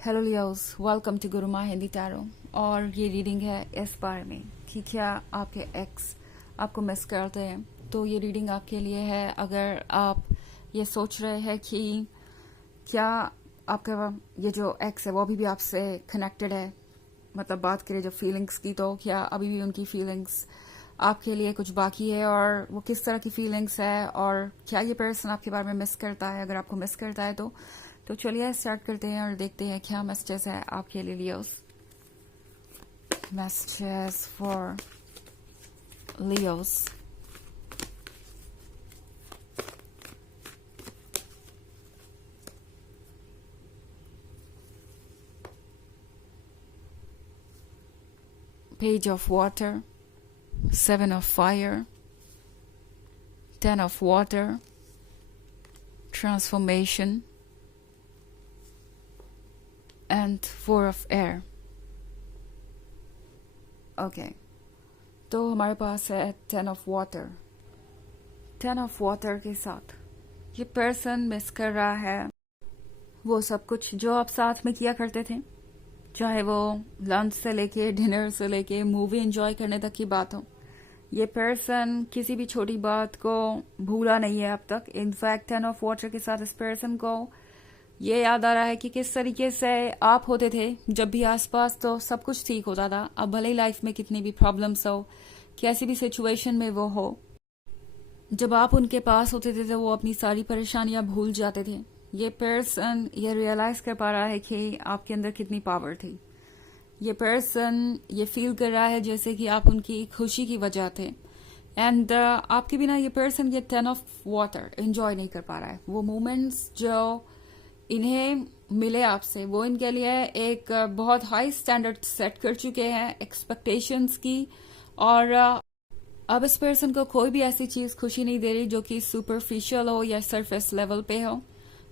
Hello Leos, welcome to Gurumaa Hindi tarot. और ये reading है इस बारे में कि क्या आपके एक्स आपको मिस करते हैं। तो ये रीडिंग आपके लिए है अगर आप ये सोच रहे हैं कि क्या आपका ये जो एक्स है वो अभी भी आपसे कनेक्टेड है, मतलब बात करें जब फीलिंग्स की, तो क्या अभी भी उनकी फीलिंग्स आपके लिए कुछ बाकी है और वो किस तरह की फीलिंग्स है, और क्या ये पर्सन आपके बारे में मिस करता है। अगर आपको मिस करता है तो चलिए स्टार्ट करते हैं और देखते हैं क्या मैसेजेस है आपके लिए Leos. Messages for Leos. Page of water, 7 of fire, 10 of water, transformation, and 4 of air. Okay, तो हमारे पास है 10 of water। 10 of water के साथ ये पर्सन मिस कर रहा है वो सब कुछ जो आप साथ में किया करते थे, चाहे वो लंच से लेके डिनर से लेके मूवी एंजॉय करने तक की बात हो। ये पर्सन किसी भी छोटी बात को भूला नहीं है अब तक। इनफैक्ट 10 ऑफ वाटर के साथ इस पर्सन को ये याद आ रहा है कि किस तरीके से आप होते थे जब भी आसपास, तो सब कुछ ठीक होता था। अब भले ही लाइफ में कितनी भी प्रॉब्लम्स हो, कैसी भी सिचुएशन में वो हो, जब आप उनके पास होते थे तो वो अपनी सारी परेशानियां भूल जाते थे। ये पर्सन ये रियलाइज कर पा रहा है कि आपके अंदर कितनी पावर थी। ये पर्सन ये फील कर रहा है जैसे कि आप उनकी खुशी की वजह थे। एंड आपके बिना ये पर्सन ये 10 ऑफ वाटर एंजॉय नहीं कर पा रहा है। वो मोमेंट्स जो इन्हें मिले आपसे, वो इनके लिए एक बहुत हाई स्टैंडर्ड सेट कर चुके हैं एक्सपेक्टेशंस की। और अब इस पर्सन को कोई भी ऐसी चीज खुशी नहीं दे रही जो कि सुपरफिशियल हो या सरफेस लेवल पे हो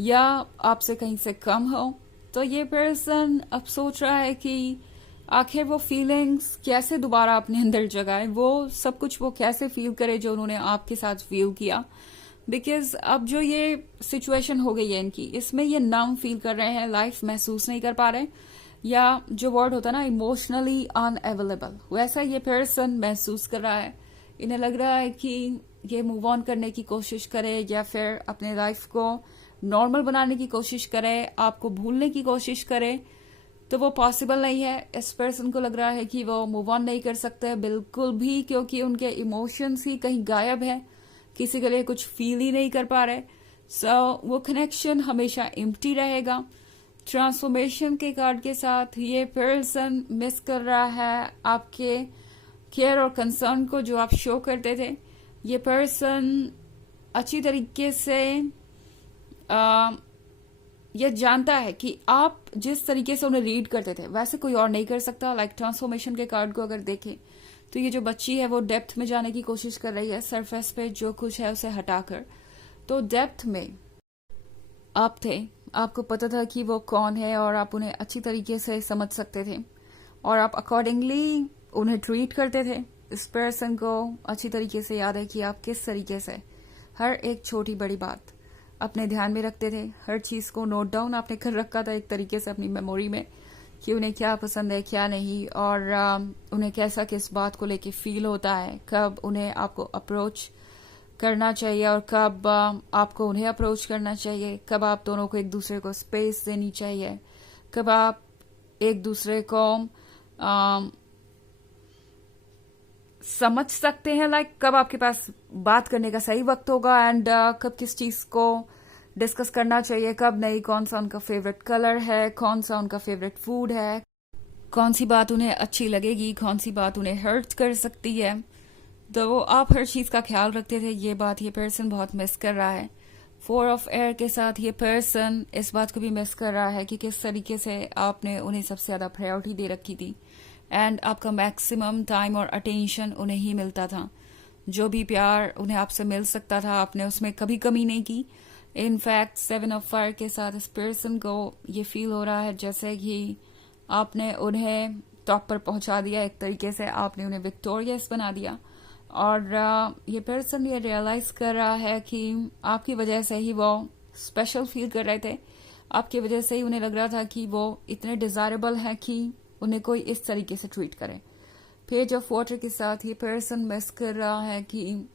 या आपसे कहीं से कम हो। तो ये पर्सन अब सोच रहा है कि आखिर वो फीलिंग्स कैसे दोबारा अपने अंदर जगाए, वो सब कुछ वो कैसे फील करे जो उन्होंने आपके साथ फील किया। बिकॉज अब जो ये सिचुएशन हो गई है इनकी, इसमें ये नम फील कर रहे हैं, लाइफ महसूस नहीं कर पा रहे, या जो वर्ड होता है ना इमोशनली अनअवेलेबल, वैसा ये पर्सन महसूस कर रहा है। इन्हें लग रहा है कि ये मूव ऑन करने की कोशिश करे या फिर अपने लाइफ को नॉर्मल बनाने की कोशिश करे, आपको भूलने की कोशिश करे, तो वो पॉसिबल नहीं है। इस पर्सन को लग रहा है कि वो मूव ऑन नहीं कर सकते बिल्कुल भी, क्योंकि उनके इमोशंस ही कहीं गायब है, किसी के लिए कुछ फील ही नहीं कर पा रहे। सो वो कनेक्शन हमेशा एम्प्टी रहेगा। ट्रांसफॉर्मेशन के कार्ड के साथ ये पर्सन मिस कर रहा है आपके केयर और कंसर्न को जो आप शो करते थे। ये पर्सन अच्छी तरीके से यह जानता है कि आप जिस तरीके से उन्हें रीड करते थे वैसे कोई और नहीं कर सकता। लाइक ट्रांसफॉर्मेशन के कार्ड को अगर देखें तो ये जो बच्ची है वो डेप्थ में जाने की कोशिश कर रही है, सरफेस पे जो कुछ है उसे हटाकर। तो डेप्थ में आप थे, आपको पता था कि वो कौन है और आप उन्हें अच्छी तरीके से समझ सकते थे और आप अकॉर्डिंगली उन्हें ट्रीट करते थे। इस पर्सन को अच्छी तरीके से याद है कि आप किस तरीके से हर एक छोटी बड़ी बात अपने ध्यान में रखते थे। हर चीज को नोट डाउन आपने कर रखा था एक तरीके से अपनी मेमोरी में, कि उन्हें क्या पसंद है क्या नहीं, और उन्हें कैसा किस बात को लेके फील होता है, कब उन्हें आपको अप्रोच करना चाहिए और कब आपको उन्हें अप्रोच करना चाहिए, कब आप दोनों को एक दूसरे को स्पेस देनी चाहिए, कब आप एक दूसरे को समझ सकते हैं, लाइक कब आपके पास बात करने का सही वक्त होगा, एंड कब किस चीज को डिस्कस करना चाहिए कब नहीं, कौन सा उनका फेवरेट कलर है, कौन सा उनका फेवरेट फूड है, कौन सी बात उन्हें अच्छी लगेगी, कौन सी बात उन्हें हर्ट कर सकती है। तो आप हर चीज का ख्याल रखते थे। ये बात ये पर्सन बहुत मिस कर रहा है। 4 ऑफ एयर के साथ ये पर्सन इस बात को भी मिस कर रहा है कि किस तरीके से आपने उन्हें सबसे ज्यादा प्रायोरिटी दे रखी थी एंड आपका मैक्सिमम टाइम और अटेंशन उन्हें ही मिलता था। जो भी प्यार उन्हें आपसे मिल सकता था आपने उसमें कभी कमी नहीं की। इनफैक्ट 7 ऑफ फायर के साथ इस पर्सन को ये फील हो रहा है जैसे कि आपने उन्हें टॉप पर पहुंचा दिया, एक तरीके से आपने उन्हें विक्टोरियस बना दिया। और ये पर्सन ये रियलाइज कर रहा है कि आपकी वजह से ही वो स्पेशल फील कर रहे थे, आपकी वजह से ही उन्हें लग रहा था कि वो इतने डिजायरेबल हैं कि उन्हें कोई इस तरीके से ट्रीट करे। पेज ऑफ वाटर के साथ ये पर्सन मिस कर रहा है कि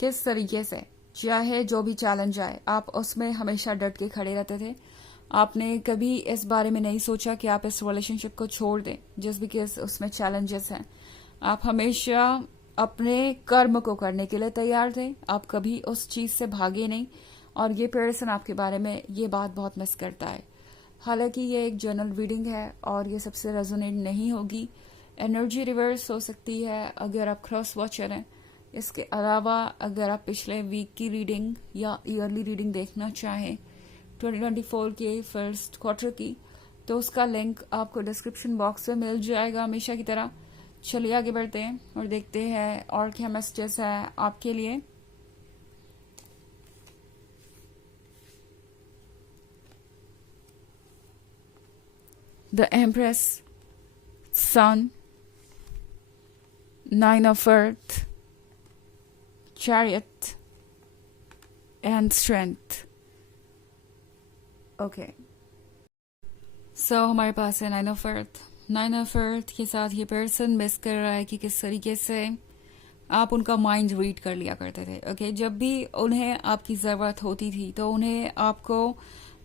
किस तरीके से चाहे जो भी चैलेंज आए आप उसमें हमेशा डट के खड़े रहते थे। आपने कभी इस बारे में नहीं सोचा कि आप इस रिलेशनशिप को छोड़ दें जस्ट बिकॉज उसमें चैलेंजेस हैं। आप हमेशा अपने कर्म को करने के लिए तैयार थे, आप कभी उस चीज से भागे नहीं। और ये पर्सन आपके बारे में ये बात बहुत मिस करता है। हालांकि ये एक जनरल रीडिंग है और ये सबसे रेजोनेट नहीं होगी। एनर्जी रिवर्स हो सकती है अगर आप क्रॉस वॉचर हैं। इसके अलावा अगर आप पिछले वीक की रीडिंग या ईयरली रीडिंग देखना चाहें 2024 के फर्स्ट क्वार्टर की, तो उसका लिंक आपको डिस्क्रिप्शन बॉक्स में मिल जाएगा हमेशा की तरह। चलिए आगे बढ़ते हैं और देखते हैं और क्या मैसेजेस है आपके लिए। The empress, sun, 9 of earth, chariot and strength। Okay so हमारे पास है 9 of earth। 9 of earth के साथ ये पर्सन मिस कर रहा है कि किस तरीके से आप उनका माइंड रीड कर लिया करते थे। ओके जब भी उन्हें आपकी जरूरत होती थी तो उन्हें आपको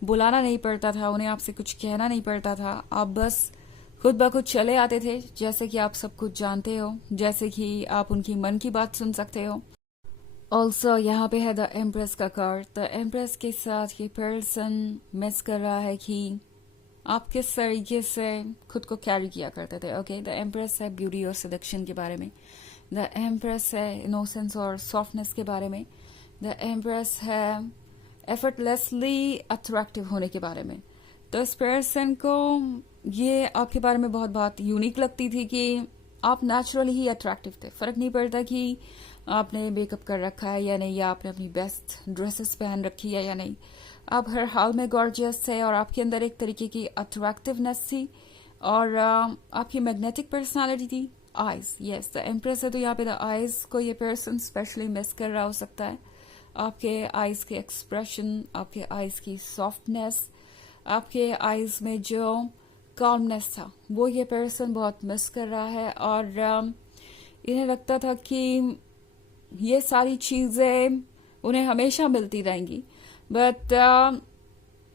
बुलाना नहीं पड़ता था, उन्हें आपसे कुछ कहना नहीं पड़ता था, आप बस खुद ब खुद चले आते थे। जैसे कि आप सब कुछ जानते हो, जैसे कि आप उनकी मन की बात सुन सकते हो। ऑल्सो यहाँ पे है द एम्प्रेस का कार्ड। द एम्प्रेस के साथ ये पर्सन मिस कर रहा है कि आप किस तरीके से खुद को कैरी किया करते थे। ओके द एम्प्रेस है ब्यूटी और सिलेक्शन के बारे में। द एम्प्रेस है इनोसेंस और सॉफ्टनेस के बारे में। द एम्प्रेस है एफर्टलेसली अट्रैक्टिव होने के बारे में। तो इस पर्सन को ये आपके बारे में बहुत बात यूनिक लगती थी कि आप नेचुरली ही अट्रैक्टिव थे। फर्क नहीं पड़ता कि आपने मेकअप कर रखा है या नहीं, या आपने अपनी बेस्ट ड्रेसेस पहन रखी है या नहीं, आप हर हाल में गॉर्जियस थे और आपके अंदर एक तरीके की अट्रैक्टिवनेस थी और आपकी मैग्नेटिक पर्सनालिटी थी। आईज, यस द एम्प्रेस है तो यहाँ पे द आईज को ये पर्सन स्पेशली मिस कर रहा हो सकता है। आपके आईज के एक्सप्रेशन, आपके आईज की सॉफ्टनेस, आपके आईज में जो काल्मनेस था वो ये पर्सन बहुत मिस कर रहा है। और इन्हें लगता था कि ये सारी चीजें उन्हें हमेशा मिलती रहेंगी, बट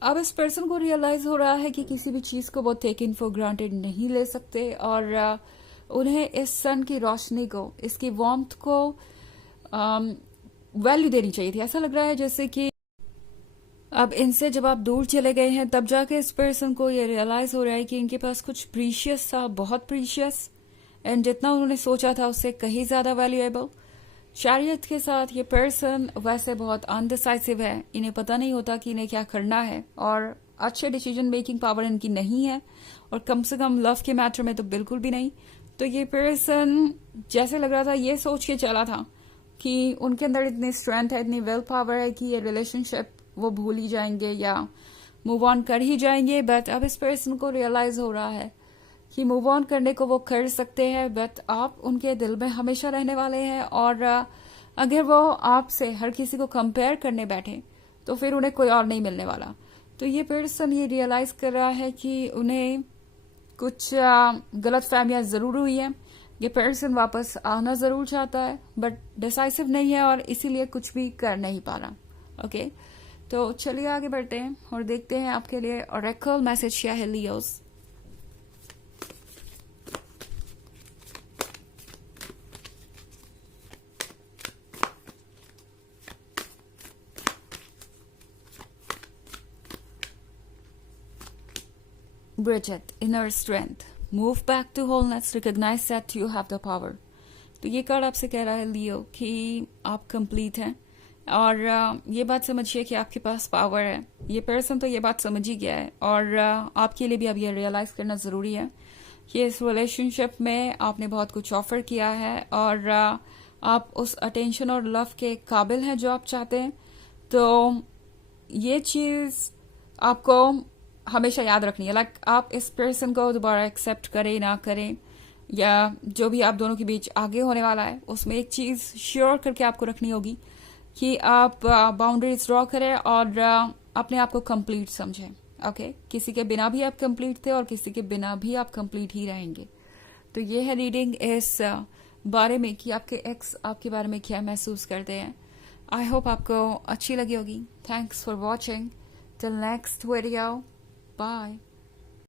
अब इस पर्सन को रियलाइज हो रहा है कि किसी भी चीज को वो टेकन फॉर ग्रांटेड नहीं ले सकते और उन्हें इस सन की रोशनी को, इसकी वार्मथ को वैल्यू देनी चाहिए थी। ऐसा लग रहा है जैसे कि अब इनसे जब आप दूर चले गए हैं तब जाके इस पर्सन को ये रियलाइज हो रहा है कि इनके पास कुछ प्रीशियस था, बहुत प्रीशियस, एंड जितना उन्होंने सोचा था उससे कहीं ज्यादा वैल्यूएबल। चैरियट के साथ ये पर्सन वैसे बहुत अनडिसाइसिव है, इन्हें पता नहीं होता कि इन्हें क्या करना है और अच्छे डिसीजन मेकिंग पावर इनकी नहीं है, और कम से कम लव के मैटर में तो बिल्कुल भी नहीं। तो ये पर्सन जैसे लग रहा था ये सोच के चला था कि उनके अंदर इतनी स्ट्रेंथ है, इतनी विल पावर है कि ये रिलेशनशिप वो भूल ही जाएंगे या मूव ऑन कर ही जाएंगे। बट अब इस पर्सन को रियलाइज हो रहा है कि मूव ऑन करने को वो कर सकते हैं, बट आप उनके दिल में हमेशा रहने वाले हैं। और अगर वो आपसे हर किसी को कंपेयर करने बैठे तो फिर उन्हें कोई और नहीं मिलने वाला। तो ये पर्सन ये रियलाइज कर रहा है कि उन्हें कुछ गलत फहमियां जरूर हुई है। ये पर्सन वापस आना जरूर चाहता है बट डिसाइसिव नहीं है और इसीलिए कुछ भी कर नहीं पा रहा। ओके तो चलिए आगे बढ़ते हैं और देखते हैं आपके लिए ऑरेकल मैसेज क्या है Leos. Bridget, inner strength, move back to wholeness, recognize that you have the power। तो ये कार्ड आपसे कह रहा है लियो कि आप कंप्लीट हैं और ये बात समझिए कि आपके पास पावर है। ये पर्सन तो ये बात समझ ही गया है और आपके लिए भी अब ये रियलाइज करना जरूरी है कि इस रिलेशनशिप में आपने बहुत कुछ ऑफर किया है और आप उस अटेंशन और लव के काबिल हैं जो आप चाहते हैं। तो ये चीज आपको हमेशा याद रखनी है। लाइक आप इस पर्सन को दोबारा एक्सेप्ट करें ना करें या जो भी आप दोनों के बीच आगे होने वाला है, उसमें एक चीज श्योर करके आपको रखनी होगी कि आप बाउंड्रीज ड्रॉ करें और अपने आप को कंप्लीट समझें। ओके, किसी के बिना भी आप कंप्लीट थे और किसी के बिना भी आप कंप्लीट ही रहेंगे। तो ये है रीडिंग इस बारे में कि आपके एक्स आपके बारे में क्या महसूस करते हैं। आई होप आपको अच्छी लगी होगी। Thanks for watching. Till next video, bye.